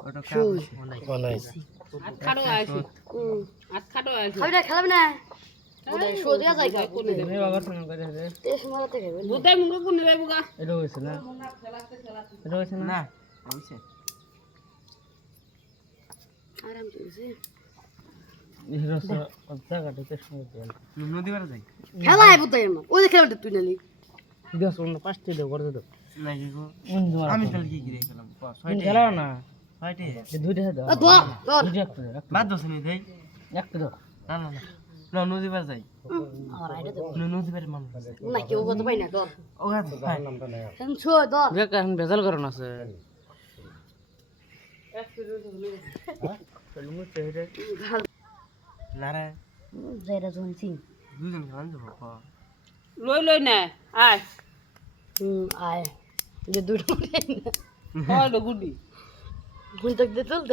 ওটা বানাইছি আট খাটো আছে আট খাটো আছে খাবি না খেলাবি না ওটা শো দিয়া যায় কা কোনে তুমি বাবার সঙ্গে করে দে তেস মারাতে খাবে বুদাই মুখ কোনে যাইবো গা এটা হইছে না এটা হইছে না হইছে আরাম চলছে এই রস অর্ধা কাটতে সময় দেন নদী পারে যাই খেলাই বুতাই মা ওই খেলাটা তুই নালি দিস ওন পাঁচটি দে করে দে না কি গো আমি আমি তাহলে কি করে খেলাম তুমি খেলা না ছয়টি এই দুইটা দাও ধর ধর দুইটা একটা দাও বাদ দোস নি দেই একটা দাও না না না না নদী পারে যাই আর আইডা তো নদী পারে মানুষ না কেউ কত পাই না ধর ও গাছ ভাই এখন ছো ধর দেখ এখন ভেজাল করন আছে না রে যাইরা জনছি দুজন খেলাম যাবো লই লই না আয় আয় যে দুটো হয় গুডি গুণ তক দে চল